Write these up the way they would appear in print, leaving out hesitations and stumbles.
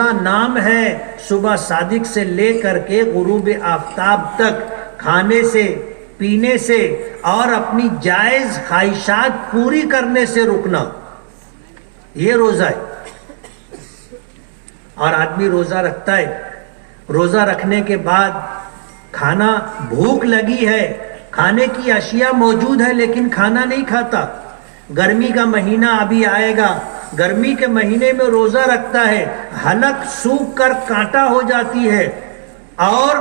روزہ نام ہے صبح صادق سے لے کر کے غروب آفتاب تک کھانے سے، پینے سے اور اپنی جائز خواہشات پوری کرنے سے رکنا، یہ روزہ ہے۔ اور آدمی روزہ رکھتا ہے، روزہ رکھنے کے بعد کھانا، بھوک لگی ہے، کھانے کی اشیاء موجود ہے لیکن کھانا نہیں کھاتا۔ گرمی کا مہینہ ابھی آئے گا، گرمی کے مہینے میں روزہ رکھتا ہے، حلق سوکھ کر کانٹا ہو جاتی ہے اور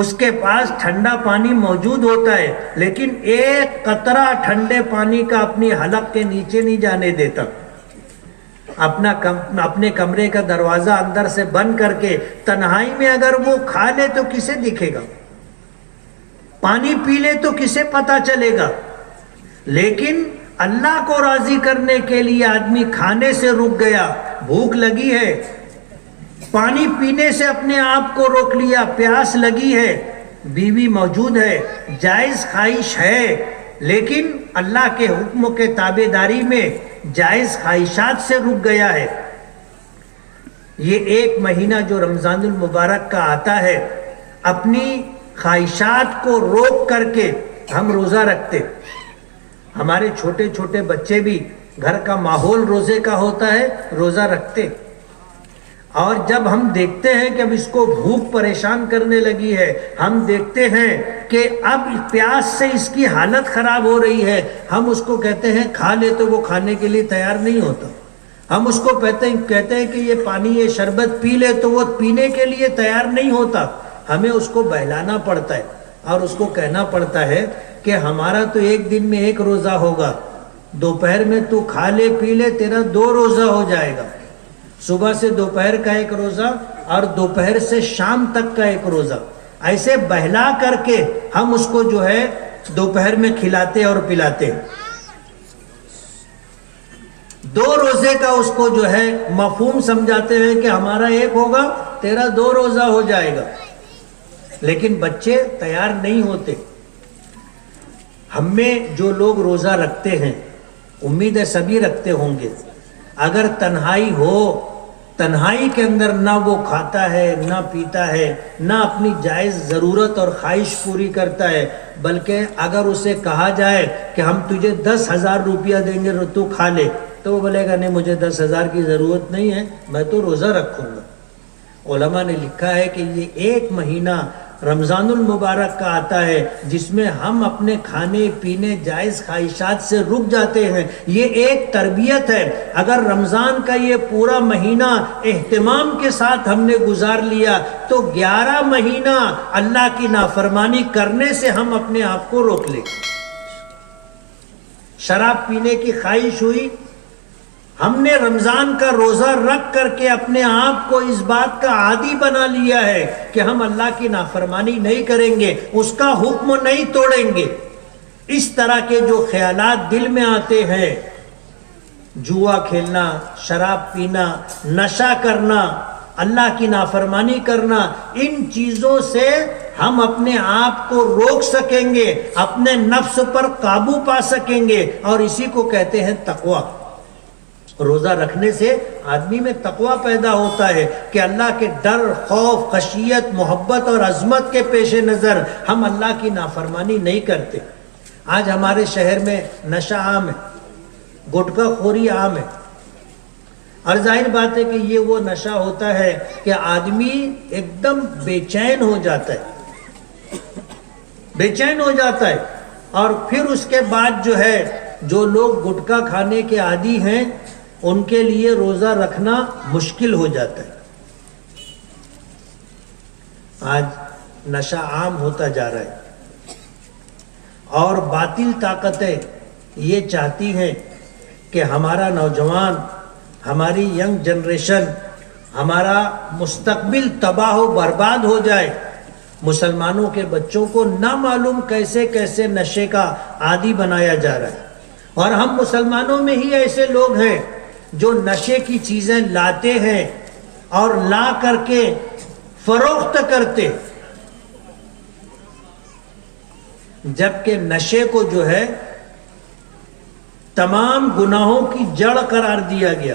اس کے پاس ٹھنڈا پانی موجود ہوتا ہے لیکن ایک قطرہ ٹھنڈے پانی کا اپنی حلق کے نیچے نہیں جانے دیتا۔ اپنے کمرے کا دروازہ اندر سے بند کر کے تنہائی میں اگر وہ کھا لے تو کسے دکھے گا؟ پانی پی لے تو کسے پتا چلے گا؟ لیکن اللہ کو راضی کرنے کے لیے آدمی کھانے سے رک گیا، بھوک لگی ہے، پانی پینے سے اپنے آپ کو روک لیا، پیاس لگی ہے، بیوی موجود ہے، جائز خواہش ہے لیکن اللہ کے حکم کے تابع داری میں جائز خواہشات سے رک گیا ہے۔ یہ ایک مہینہ جو رمضان المبارک کا آتا ہے، اپنی خواہشات کو روک کر کے ہم روزہ رکھتے۔ ہمارے چھوٹے چھوٹے بچے بھی، گھر کا ماحول روزے کا ہوتا ہے، روزہ رکھتے۔ اور جب ہم دیکھتے ہیں کہ اب اس کو بھوک پریشان کرنے لگی ہے، ہم دیکھتے ہیں کہ اب پیاس سے اس کی حالت خراب ہو رہی ہے، ہم اس کو کہتے ہیں کھا لے تو وہ کھانے کے لیے تیار نہیں ہوتا۔ ہم اس کو کہتے ہیں کہ یہ پانی، یہ شربت پی لے تو وہ پینے کے لیے تیار نہیں ہوتا۔ ہمیں اس کو بہلانا پڑتا ہے اور اس کو کہنا پڑتا ہے کہ ہمارا تو ایک دن میں ایک روزہ ہوگا، دوپہر میں تو کھا لے پی لے، تیرا 2 روزہ ہو جائے گا، صبح سے دوپہر کا ایک روزہ اور دوپہر سے شام تک کا ایک روزہ۔ ایسے بہلا کر کے ہم اس کو جو ہے دوپہر میں کھلاتے اور پلاتے۔ 2 روزے کا اس کو جو ہے مفہوم سمجھاتے ہیں کہ ہمارا ایک ہوگا، تیرا 2 روزہ ہو جائے گا، لیکن بچے تیار نہیں ہوتے۔ ہم میں جو لوگ روزہ رکھتے ہیں، امید ہے سبھی رکھتے ہوں گے، اگر تنہائی ہو، تنہائی کے اندر نہ وہ کھاتا ہے، نہ پیتا ہے، نہ اپنی جائز ضرورت اور خواہش پوری کرتا ہے، بلکہ اگر اسے کہا جائے کہ ہم تجھے 10,000 روپیہ دیں گے تو کھا لے، تو وہ بولے گا نہیں، مجھے 10,000 کی ضرورت نہیں ہے، میں تو روزہ رکھوں گا۔ علماء نے لکھا ہے کہ یہ ایک مہینہ رمضان المبارک کا آتا ہے جس میں ہم اپنے کھانے پینے جائز خواہشات سے رک جاتے ہیں، یہ ایک تربیت ہے۔ اگر رمضان کا یہ پورا مہینہ اہتمام کے ساتھ ہم نے گزار لیا تو 11 مہینہ اللہ کی نافرمانی کرنے سے ہم اپنے آپ کو روک لیں۔ شراب پینے کی خواہش ہوئی، ہم نے رمضان کا روزہ رکھ کر کے اپنے آپ کو اس بات کا عادی بنا لیا ہے کہ ہم اللہ کی نافرمانی نہیں کریں گے، اس کا حکم نہیں توڑیں گے۔ اس طرح کے جو خیالات دل میں آتے ہیں، جوا کھیلنا، شراب پینا، نشہ کرنا، اللہ کی نافرمانی کرنا، ان چیزوں سے ہم اپنے آپ کو روک سکیں گے، اپنے نفس پر قابو پا سکیں گے، اور اسی کو کہتے ہیں تقوی۔ روزہ رکھنے سے آدمی میں تقوی پیدا ہوتا ہے کہ اللہ کے ڈر، خوف، خشیت، محبت اور عظمت کے پیش نظر ہم اللہ کی نافرمانی نہیں کرتے۔ آج ہمارے شہر میں نشہ عام ہے، گٹکا خوری عام ہے، اور ظاہر بات ہے کہ یہ وہ نشہ ہوتا ہے کہ آدمی ایک دم بے چین ہو جاتا ہے، بے چین ہو جاتا ہے، اور پھر اس کے بعد جو ہے جو لوگ گٹکا کھانے کے عادی ہیں ان کے لیے روزہ رکھنا مشکل ہو جاتا ہے۔ آج نشہ عام ہوتا جا رہا ہے، اور باطل طاقتیں یہ چاہتی ہیں کہ ہمارا نوجوان، ہماری ینگ جنریشن، ہمارا مستقبل تباہ و برباد ہو جائے۔ مسلمانوں کے بچوں کو نہ معلوم کیسے کیسے نشے کا عادی بنایا جا رہا ہے، اور ہم مسلمانوں میں ہی ایسے لوگ ہیں جو نشے کی چیزیں لاتے ہیں اور لا کر کے فروخت کرتے، جبکہ نشے کو جو ہے تمام گناہوں کی جڑ قرار دیا گیا۔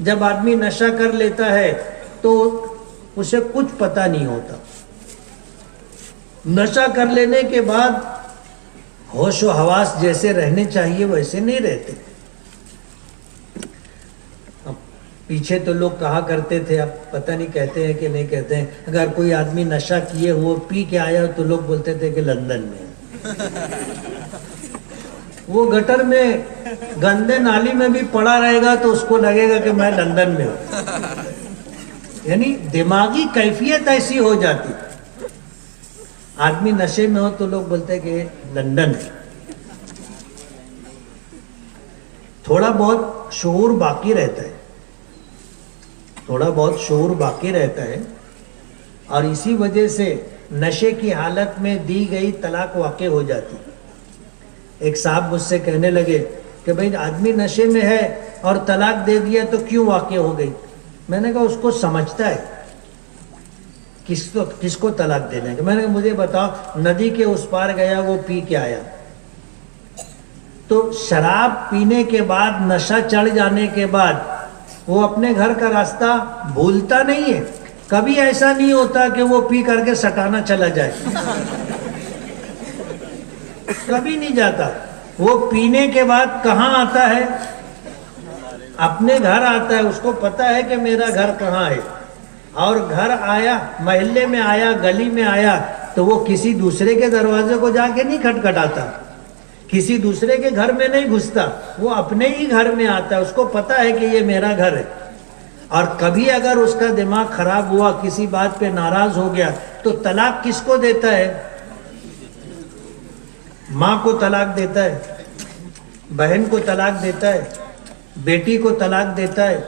جب آدمی نشہ کر لیتا ہے تو اسے کچھ پتہ نہیں ہوتا. نشہ کر لینے کے بعد ہوش و حواس جیسے رہنے چاہیے ویسے نہیں رہتے. پیچھے تو لوگ کہا کرتے تھے, اب پتہ نہیں کہتے ہیں کہ نہیں کہتے ہیں, اگر کوئی آدمی نشہ کیے وہ پی کے آیا تو لوگ بولتے تھے کہ لندن میں وہ گٹر میں گندے نالی میں بھی پڑا رہے گا تو اس کو لگے گا کہ میں لندن میں ہوں. یعنی دماغی کیفیت ایسی ہو جاتی. آدمی نشے میں ہو تو لوگ بولتے ہیں کہ لندن ہے. تھوڑا بہت شعور باقی رہتا ہے, تھوڑا بہت شعور باقی رہتا ہے, اور اسی وجہ سے نشے کی حالت میں دی گئی طلاق واقع ہو جاتی. ایک صاحب مجھ سے کہنے لگے کہ بھئی آدمی نشے میں ہے اور طلاق دے دیا تو کیوں واقع ہو گئی. میں نے کہا اس کو سمجھتا ہے کس کو طلاق دینے کا. میں نے کہا مجھے بتاؤ, ندی کے اس پار گیا وہ پی کے آیا, تو شراب پینے کے بعد نشہ چڑھ جانے کے بعد وہ اپنے گھر کا راستہ بھولتا نہیں ہے. کبھی ایسا نہیں ہوتا کہ وہ پی کر کے سٹانا چلا جائے, کبھی نہیں جاتا. وہ پینے کے بعد کہاں آتا ہے؟ اپنے گھر آتا ہے. اس کو پتا ہے کہ میرا گھر کہاں ہے, اور گھر آیا, محلے میں آیا, گلی میں آیا, تو وہ کسی دوسرے کے دروازے کو جا کے نہیں کھٹکھٹاتا, کسی دوسرے کے گھر میں نہیں گھستا, وہ اپنے ہی گھر میں آتا ہے. اس کو پتا ہے کہ یہ میرا گھر ہے. اور کبھی اگر اس کا دماغ خراب ہوا, کسی بات پہ ناراض ہو گیا, تو طلاق کس کو دیتا ہے؟ ماں کو طلاق دیتا ہے, بہن کو طلاق دیتا ہے, بیٹی کو طلاق دیتا ہے,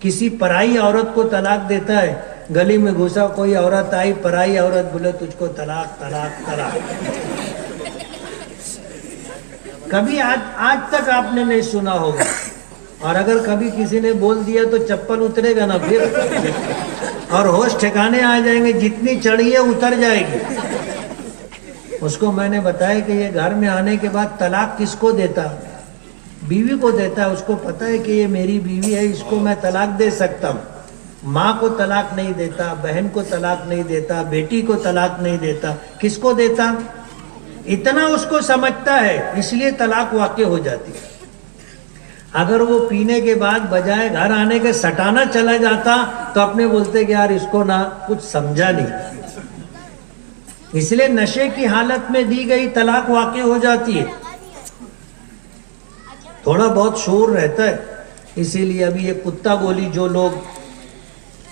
کسی پرائی عورت کو طلاق دیتا ہے. گلی میں گھسا کوئی عورت آئی, پرائی عورت, بولے تجھ کو طلاق طلاق طلاق. کبھی آج تک آپ نے نہیں سنا ہوگا, اور اگر کبھی کسی نے بول دیا تو چپل اترے گا نا پھر, اور ہوش ٹھکانے آ جائیں گے, جتنی چڑھی ہے اتر جائے گی. اس کو میں نے بتایا کہ یہ گھر میں آنے کے بعد طلاق کس کو دیتا؟ بیوی کو دیتا ہے. اس کو پتا ہے کہ یہ میری بیوی ہے, اس کو میں طلاق دے سکتا ہوں. ماں کو طلاق نہیں دیتا, بہن کو طلاق نہیں دیتا, بیٹی کو طلاق نہیں دیتا. کس کو دیتا؟ اتنا اس کو سمجھتا ہے, اس لیے طلاق واقع ہو جاتی. اگر وہ پینے کے بعد بجائے گھر آنے کے سٹانا چلا جاتا تو اپنے بولتے کہ یار اس کو نہ کچھ سمجھا نہیں. اس لیے نشے کی حالت میں دی گئی طلاق واقع ہو جاتی ہے. تھوڑا بہت شعور رہتا ہے. اسی لیے ابھی یہ کتا گولی جو لوگ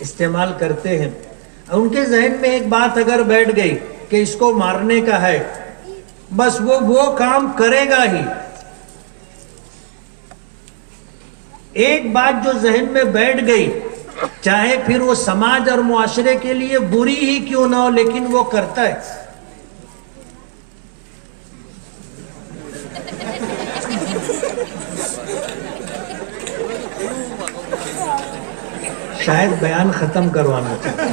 استعمال کرتے ہیں, ان کے ذہن میں ایک بات اگر بیٹھ گئی کہ اس کو مارنے کا ہے, بس وہ کام کرے گا ہی. ایک بات جو ذہن میں بیٹھ گئی, چاہے پھر وہ سماج اور معاشرے کے لیے بری ہی کیوں نہ ہو, لیکن وہ کرتا ہے. شاید بیان ختم کروانا چاہتا ہوں.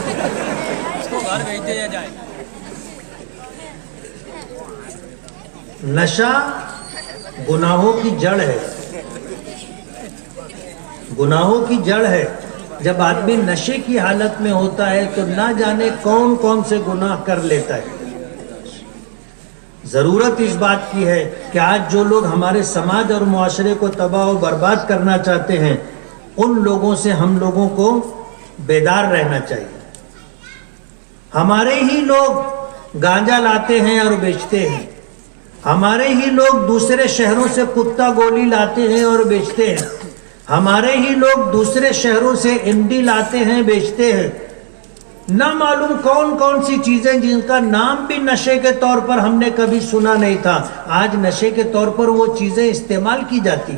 نشہ گناہوں کی جڑ ہے, گناہوں کی جڑ ہے. جب آدمی نشے کی حالت میں ہوتا ہے تو نہ جانے کون کون سے گناہ کر لیتا ہے. ضرورت اس بات کی ہے کہ آج جو لوگ ہمارے سماج اور معاشرے کو تباہ و برباد کرنا چاہتے ہیں, ان لوگوں سے ہم لوگوں کو بیدار رہنا چاہیے. ہمارے ہی لوگ گانجا لاتے ہیں اور بیچتے ہیں, ہمارے ہی لوگ دوسرے شہروں سے کتا گولی لاتے ہیں اور بیچتے ہیں, ہمارے ہی لوگ دوسرے شہروں سے MD لاتے ہیں بیچتے ہیں. نہ معلوم کون کون سی چیزیں جن کا نام بھی نشے کے طور پر ہم نے کبھی سنا نہیں تھا, آج نشے کے طور پر وہ چیزیں استعمال کی جاتی.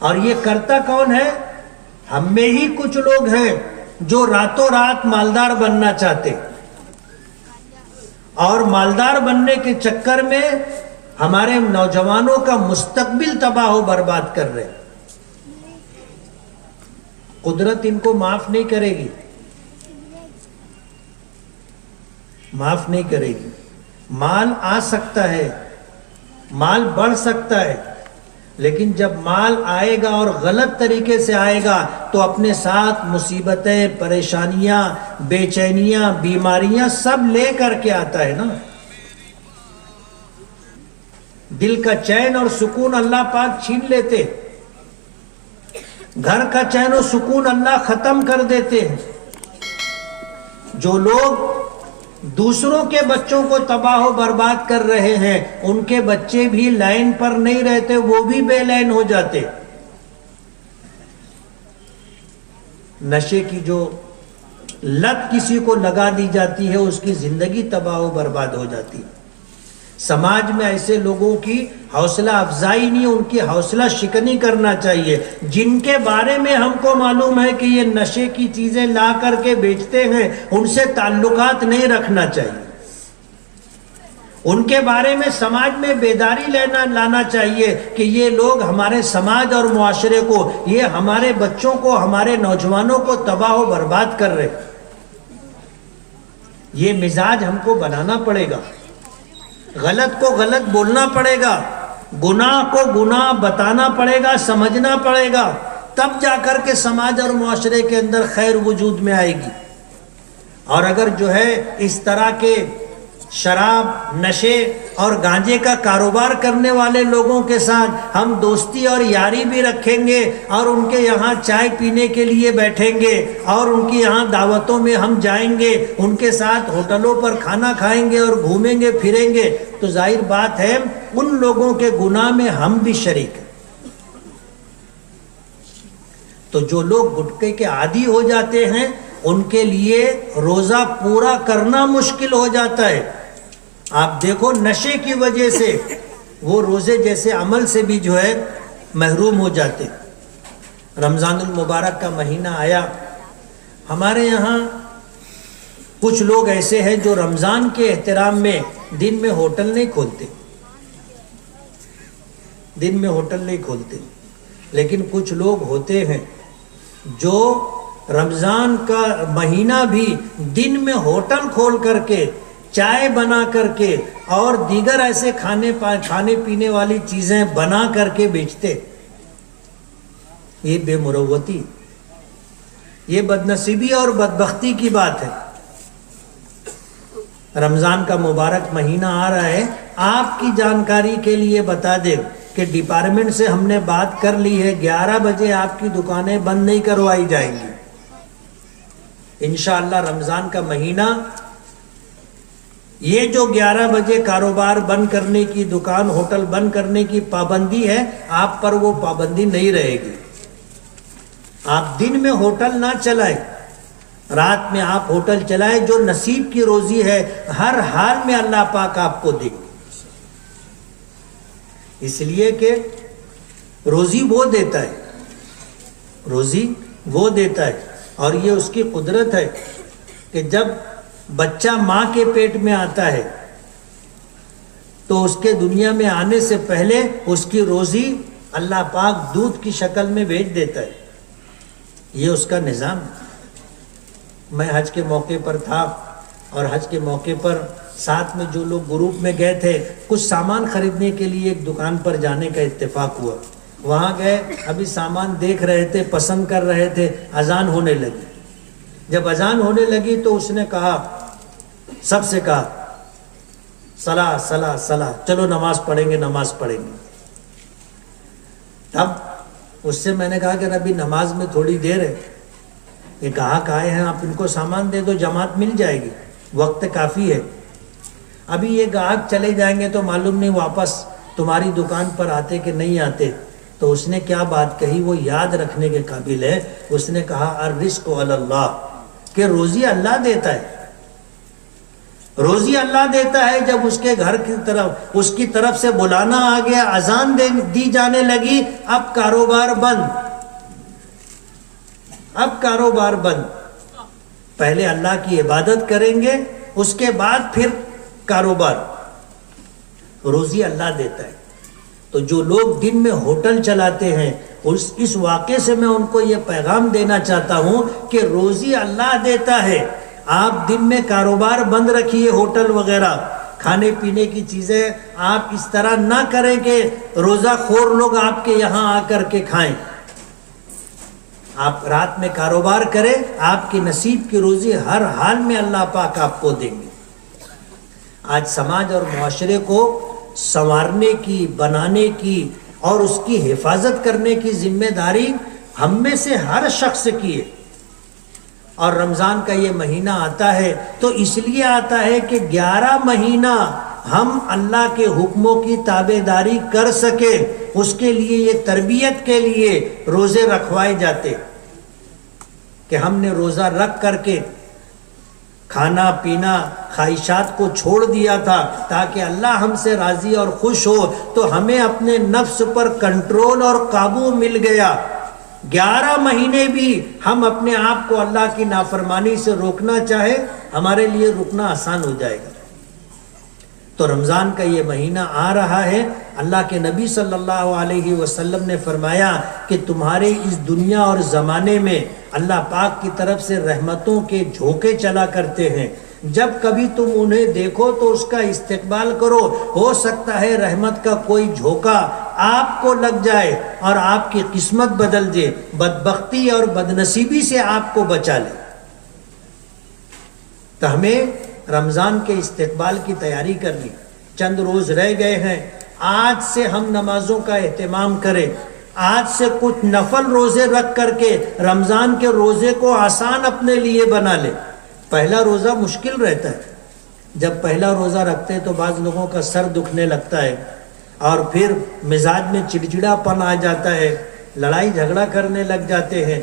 اور یہ کرتا کون ہے؟ ہم میں ہی کچھ لوگ ہیں جو راتوں رات مالدار بننا چاہتے, اور مالدار بننے کے چکر میں ہمارے نوجوانوں کا مستقبل تباہ و برباد کر رہے. قدرت ان کو معاف نہیں کرے گی, معاف نہیں کرے گی. مال آ سکتا ہے, مال بڑھ سکتا ہے, لیکن جب مال آئے گا اور غلط طریقے سے آئے گا تو اپنے ساتھ مصیبتیں، پریشانیاں، بے چینیاں، بیماریاں سب لے کر کے آتا ہے نا۔ دل کا چین اور سکون اللہ پاک چھین لیتے، گھر کا چین و سکون اللہ ختم کر دیتے ہیں۔ جو لوگ دوسروں کے بچوں کو تباہ و برباد کر رہے ہیں، ان کے بچے بھی لائن پر نہیں رہتے، وہ بھی بے لائن ہو جاتے۔ نشے کی جو لت کسی کو لگا دی جاتی ہے، اس کی زندگی تباہ و برباد ہو جاتی ہے۔ سماج میں ایسے لوگوں کی حوصلہ افزائی نہیں، ان کی حوصلہ شکنی کرنا چاہیے۔ جن کے بارے میں ہم کو معلوم ہے کہ یہ نشے کی چیزیں لا کر کے بیچتے ہیں، ان سے تعلقات نہیں رکھنا چاہیے۔ ان کے بارے میں سماج میں بیداری لانا چاہیے کہ یہ لوگ ہمارے سماج اور معاشرے کو، یہ ہمارے بچوں کو، ہمارے نوجوانوں کو تباہ و برباد کر رہے۔ یہ مزاج ہم کو بنانا پڑے گا، غلط کو غلط بولنا پڑے گا، گناہ کو گناہ بتانا پڑے گا، سمجھنا پڑے گا، تب جا کر کے سماج اور معاشرے کے اندر خیر وجود میں آئے گی۔ اور اگر جو ہے اس طرح کے شراب، نشے اور گانجے کا کاروبار کرنے والے لوگوں کے ساتھ ہم دوستی اور یاری بھی رکھیں گے، اور ان کے یہاں چائے پینے کے لیے بیٹھیں گے، اور ان کی یہاں دعوتوں میں ہم جائیں گے، ان کے ساتھ ہوٹلوں پر کھانا کھائیں گے اور گھومیں گے پھریں گے، تو ظاہر بات ہے ان لوگوں کے گناہ میں ہم بھی شریک ہیں۔ تو جو لوگ گٹکے کے عادی ہو جاتے ہیں، ان کے لیے روزہ پورا کرنا مشکل ہو جاتا ہے۔ آپ دیکھو نشے کی وجہ سے وہ روزے جیسے عمل سے بھی جو ہے محروم ہو جاتے۔ رمضان المبارک کا مہینہ آیا، ہمارے یہاں کچھ لوگ ایسے ہیں جو رمضان کے احترام میں دن میں ہوٹل نہیں کھولتے، دن میں ہوٹل نہیں کھولتے، لیکن کچھ لوگ ہوتے ہیں جو رمضان کا مہینہ بھی دن میں ہوٹل کھول کر کے، چائے بنا کر کے اور دیگر ایسے کھانے پینے والی چیزیں بنا کر کے بیچتے۔ یہ بے مروتی، یہ بدنصیبی اور بدبختی کی بات ہے۔ رمضان کا مبارک مہینہ آ رہا ہے، آپ کی جانکاری کے لیے بتا دیں کہ ڈپارٹمنٹ سے ہم نے بات کر لی ہے، 11 بجے آپ کی دکانیں بند نہیں کروائی جائیں گی۔ انشاءاللہ رمضان کا مہینہ، یہ جو 11 بجے کاروبار بند کرنے کی، دکان ہوٹل بند کرنے کی پابندی ہے، آپ پر وہ پابندی نہیں رہے گی۔ آپ دن میں ہوٹل نہ چلائیں، رات میں آپ ہوٹل چلائیں۔ جو نصیب کی روزی ہے ہر حال میں اللہ پاک آپ کو دے، اس لیے کہ روزی وہ دیتا ہے، روزی وہ دیتا ہے، اور یہ اس کی قدرت ہے کہ جب بچہ ماں کے پیٹ میں آتا ہے تو اس کے دنیا میں آنے سے پہلے اس کی روزی اللہ پاک دودھ کی شکل میں بھیج دیتا ہے۔ یہ اس کا نظام ہے۔ میں حج کے موقع پر تھا، اور حج کے موقع پر ساتھ میں جو لوگ گروپ میں گئے تھے، کچھ سامان خریدنے کے لیے ایک دکان پر جانے کا اتفاق ہوا۔ وہاں گئے، ابھی سامان دیکھ رہے تھے، پسند کر رہے تھے، اذان ہونے لگی۔ جب اذان ہونے لگی تو اس نے کہا، سب سے کہا، صلاۃ صلاۃ صلاۃ، چلو نماز پڑھیں گے، نماز پڑھیں گے۔ تب اس سے میں نے کہا کہ ابھی نماز میں تھوڑی دیر ہے، یہ گاہک آئے ہیں، آپ ان کو سامان دے دو، جماعت مل جائے گی، وقت کافی ہے۔ ابھی یہ گاہک چلے جائیں گے تو معلوم نہیں واپس تمہاری دکان پر آتے کہ نہیں آتے۔ تو اس نے کیا بات کہی، وہ یاد رکھنے کے قابل ہے۔ اس نے کہا، الرزق علی اللہ، کہ روزی اللہ دیتا ہے، روزی اللہ دیتا ہے۔ جب اس کے گھر کی طرف، اس کی طرف سے بلانا آ گیا، اذان دی جانے لگی، اب کاروبار بند، اب کاروبار بند۔ پہلے اللہ کی عبادت کریں گے، اس کے بعد پھر کاروبار۔ روزی اللہ دیتا ہے۔ تو جو لوگ دن میں ہوٹل چلاتے ہیں، اس واقعے سے میں ان کو یہ پیغام دینا چاہتا ہوں کہ روزی اللہ دیتا ہے۔ آپ دن میں کاروبار بند رکھیے، ہوٹل وغیرہ، کھانے پینے کی چیزیں آپ اس طرح نہ کریں کہ روزہ خور لوگ آپ کے یہاں آ کر کے کھائیں. آپ رات میں کاروبار کریں, آپ کی نصیب کی روزی ہر حال میں اللہ پاک آپ کو دیں گے. آج سماج اور معاشرے کو سنوارنے کی, بنانے کی اور اس کی حفاظت کرنے کی ذمہ داری ہم میں سے ہر شخص کی ہے. اور رمضان کا یہ مہینہ آتا ہے تو اس لیے آتا ہے کہ 11 مہینہ ہم اللہ کے حکموں کی تابع داری کر سکے. اس کے لیے یہ تربیت کے لیے روزے رکھوائے جاتے کہ ہم نے روزہ رکھ کر کے کھانا پینا خواہشات کو چھوڑ دیا تھا تاکہ اللہ ہم سے راضی اور خوش ہو. تو ہمیں اپنے نفس پر کنٹرول اور قابو مل گیا. 11 مہینے بھی ہم اپنے آپ کو اللہ کی نافرمانی سے روکنا چاہے, ہمارے لیے رکنا آسان ہو جائے گا. تو رمضان کا یہ مہینہ آ رہا ہے. اللہ کے نبی صلی اللہ علیہ وسلم نے فرمایا کہ تمہارے اس دنیا اور زمانے میں اللہ پاک کی طرف سے رحمتوں کے جھونکے چلا کرتے ہیں. جب کبھی تم انہیں دیکھو تو اس کا استقبال کرو. ہو سکتا ہے رحمت کا کوئی جھونکا آپ کو لگ جائے اور آپ کی قسمت بدل دے, بدبختی اور بدنصیبی سے آپ کو بچا لے. تو ہمیں رمضان کے استقبال کی تیاری کرنی. چند روز رہ گئے ہیں, آج سے ہم نمازوں کا اہتمام کریں. آج سے کچھ نفل روزے رکھ کر کے رمضان کے روزے کو آسان اپنے لیے بنا لے. پہلا روزہ مشکل رہتا ہے. جب پہلا روزہ رکھتے تو بعض لوگوں کا سر دکھنے لگتا ہے اور پھر مزاج میں چڑچڑا پن آ جاتا ہے, لڑائی جھگڑا کرنے لگ جاتے ہیں.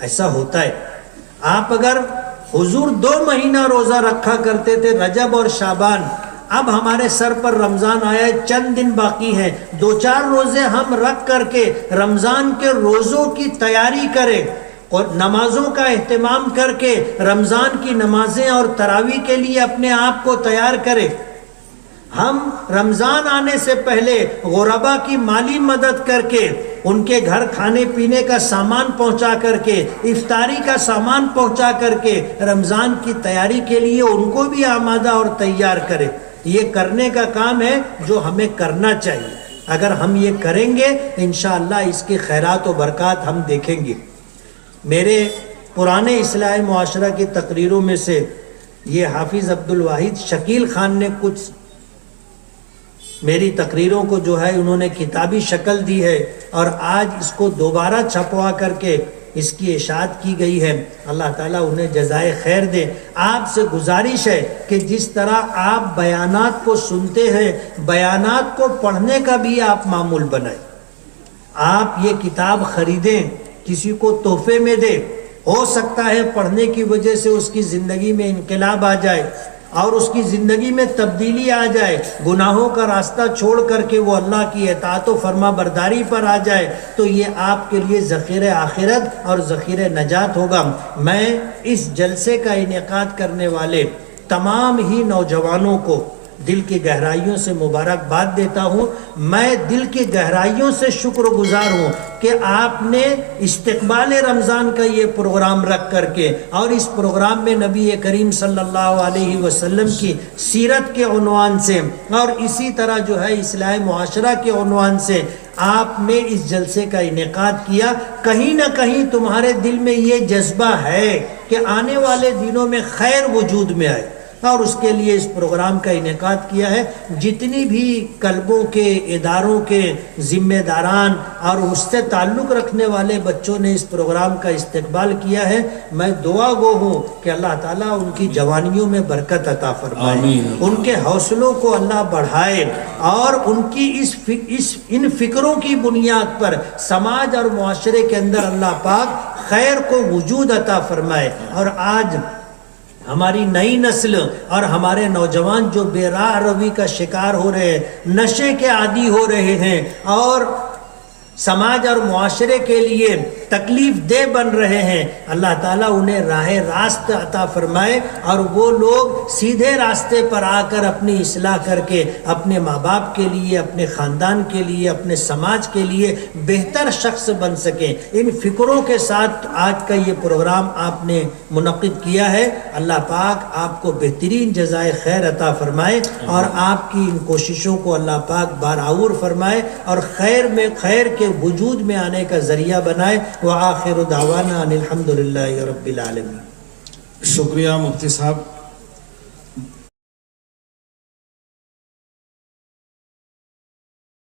ایسا ہوتا ہے. آپ اگر حضور 2 مہینہ روزہ رکھا کرتے تھے, رجب اور شعبان, اب ہمارے سر پر رمضان آیا ہے, چند دن باقی ہیں, 2-4 روزے ہم رکھ کر کے رمضان کے روزوں کی تیاری کریں اور نمازوں کا اہتمام کر کے رمضان کی نمازیں اور تراویح کے لیے اپنے آپ کو تیار کریں. ہم رمضان آنے سے پہلے غربا کی مالی مدد کر کے, ان کے گھر کھانے پینے کا سامان پہنچا کر کے, افطاری کا سامان پہنچا کر کے رمضان کی تیاری کے لیے ان کو بھی آمادہ اور تیار کریں. یہ کرنے کا کام ہے جو ہمیں کرنا چاہیے. اگر ہم یہ کریں گے انشاءاللہ اس کی خیرات و برکات ہم دیکھیں گے. میرے پرانے اصلاح معاشرہ کی تقریروں میں سے یہ حافظ عبدالواحد شکیل خان نے کچھ میری تقریروں کو جو ہے انہوں نے کتابی شکل دی ہے اور آج اس کو دوبارہ چھپوا کر کے اس کی اشاعت کی گئی ہے. اللہ تعالیٰ انہیں جزائے خیر دے. آپ سے گزارش ہے کہ جس طرح آپ بیانات کو سنتے ہیں, بیانات کو پڑھنے کا بھی آپ معمول بنائیں. آپ یہ کتاب خریدیں, کسی کو تحفے میں دیں. ہو سکتا ہے پڑھنے کی وجہ سے اس کی زندگی میں انقلاب آ جائے اور اس کی زندگی میں تبدیلی آ جائے, گناہوں کا راستہ چھوڑ کر کے وہ اللہ کی اطاعت و فرما برداری پر آ جائے, تو یہ آپ کے لیے ذخیرہ آخرت اور ذخیرہ نجات ہوگا. میں اس جلسے کا انعقاد کرنے والے تمام ہی نوجوانوں کو دل کی گہرائیوں سے مبارکباد دیتا ہوں. میں دل کی گہرائیوں سے شکر گزار ہوں کہ آپ نے استقبال رمضان کا یہ پروگرام رکھ کر کے اور اس پروگرام میں نبی کریم صلی اللہ علیہ وسلم کی سیرت کے عنوان سے اور اسی طرح جو ہے اصلاح معاشرہ کے عنوان سے آپ نے اس جلسے کا انعقاد کیا. کہیں نہ کہیں تمہارے دل میں یہ جذبہ ہے کہ آنے والے دنوں میں خیر وجود میں آئے اور اس کے لیے اس پروگرام کا انعقاد کیا ہے. جتنی بھی کلبوں کے اداروں کے ذمہ داران اور اس سے تعلق رکھنے والے بچوں نے اس پروگرام کا استقبال کیا ہے, میں دعا گو ہوں کہ اللہ تعالیٰ ان کی جوانیوں میں برکت عطا فرمائے, ان کے حوصلوں کو اللہ بڑھائے اور ان کی ان فکروں کی بنیاد پر سماج اور معاشرے کے اندر اللہ پاک خیر کو وجود عطا فرمائے. اور آج ہماری نئی نسل اور ہمارے نوجوان جو بے راہ روی کا شکار ہو رہے ہیں, نشے کے عادی ہو رہے ہیں اور سماج اور معاشرے کے لیے تکلیف دہ بن رہے ہیں، اللہ تعالیٰ انہیں راہ راست عطا فرمائے اور وہ لوگ سیدھے راستے پر آ کر اپنی اصلاح کر کے اپنے ماں باپ کے لیے، اپنے خاندان کے لیے، اپنے سماج کے لیے بہتر شخص بن سکیں۔ ان فکروں کے ساتھ آج کا یہ پروگرام آپ نے منعقد کیا ہے۔ اللہ پاک آپ کو بہترین جزائے خیر عطا فرمائے اور آپ کی ان کوششوں کو اللہ پاک بارآور فرمائے اور خیر میں خیر کے وجود میں آنے کا ذریعہ بنائے۔ وآخر دعوانا ان الحمد للہ رب العالمین۔ شکریہ مفتی صاحب۔